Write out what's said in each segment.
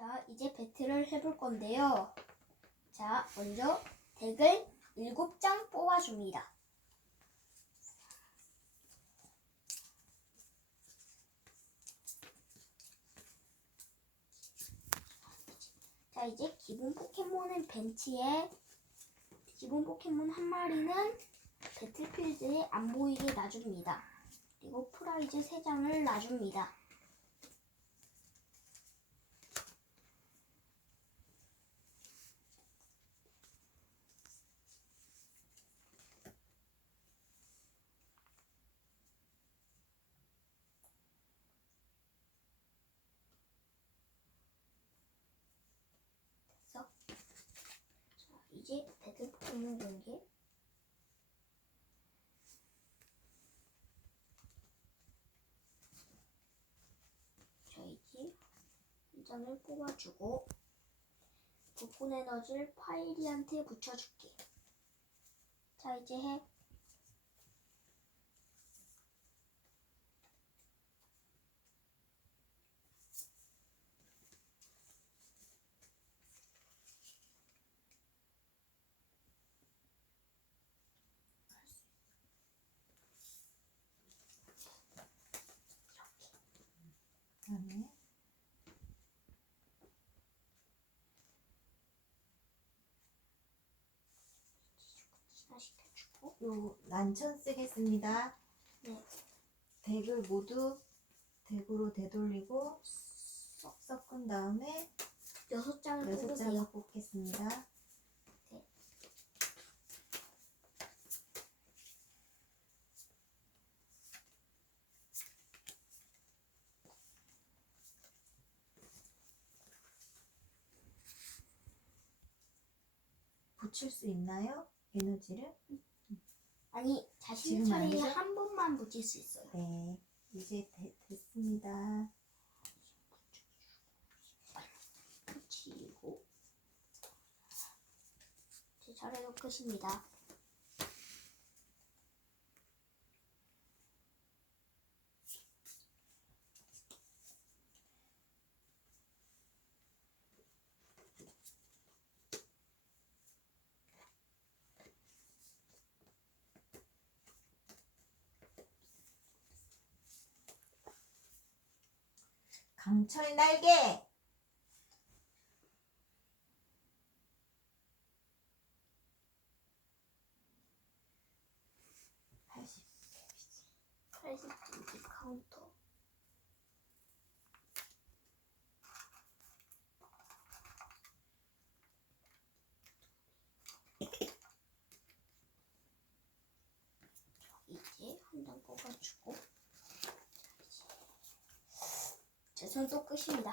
자, 이제 배틀을 해볼 건데요. 자, 먼저 덱을 7장 뽑아줍니다. 자, 이제 기본 포켓몬은 벤치에 기본 포켓몬 한 마리는 배틀필드에 안 보이게 놔줍니다. 그리고 프라이즈 3장을 놔줍니다. 됐어? 자, 이제 배틀 포켓몬 공개. 자, 이제 한 장을 뽑아주고 복분 에너지를 파이리한테 붙여줄게. 자, 이제 해. 다음에 진화시켜주고. 요 난천 쓰겠습니다. 네. 덱을 모두 덱으로 되돌리고 섞은 다음에 여섯 장을 여섯 뽑으세요. 장을 뽑겠습니다. 붙일 수 있나요? 에너지를? 아니, 자신의 지금 아니죠? 한 번만 붙일 수 있어요. 네. 이제 되- 됐습니다. 붙이고. 제 차례도 끝입니다. 강철 날개! 팔십. 80개 카운터. 이제 한 장 뽑아주고 제손또 끝입니다.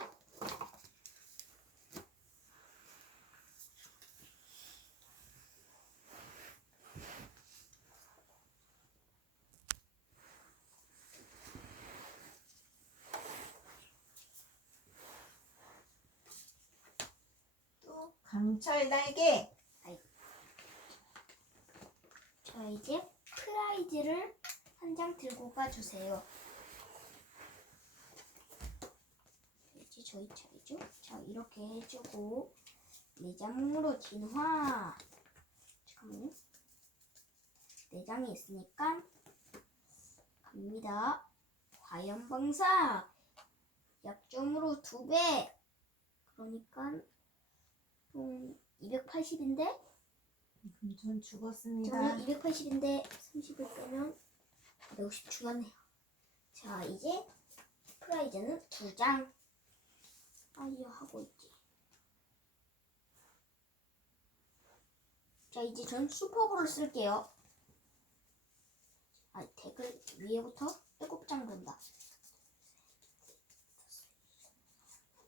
또 강철 날개! 자 이제 프라이즈를 한 장 들고 가주세요. 이제 저희 차례죠. 자 이렇게 해주고 내장으로 진화. 잠깐만요. 내장이 있으니까 갑니다. 과연 방사 약점으로 두 배. 그러니까 총 280인데 그럼 전 죽었습니다. 저는 280인데 30을 빼면 150 추가네요. 자, 이제 프라이즈는 두 장. 아이어 하고 있지. 자, 이제 전 슈퍼볼을 쓸게요. 아, 덱을 위에부터 7장 본다.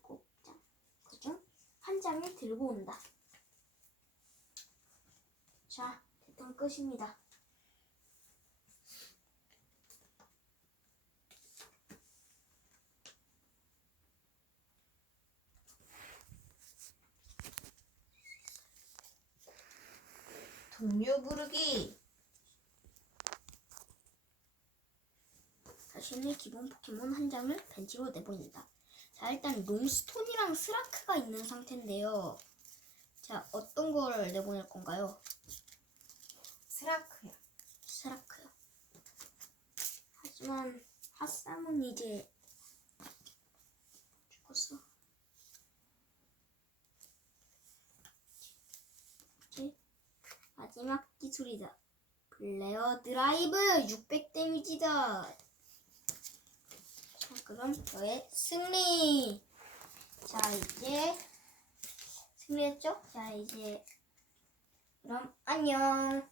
7장. 그중 한 장을 들고 온다. 자, 대통 끝입니다. 동료 부르기! 자신의 기본 포켓몬 한 장을 벤치로 내보낸다. 자, 일단 롱스톤이랑 스라크가 있는 상태인데요. 자, 어떤 걸 내보낼 건가요? 스라크야. 스라크요. 하지만 핫삼은 이제 죽었어. 이제 마지막 기술이다. 플레어 드라이브 600 데미지다. 자, 그럼 저의 승리. 자, 이제 승리했죠? 자, 이제 그럼 안녕.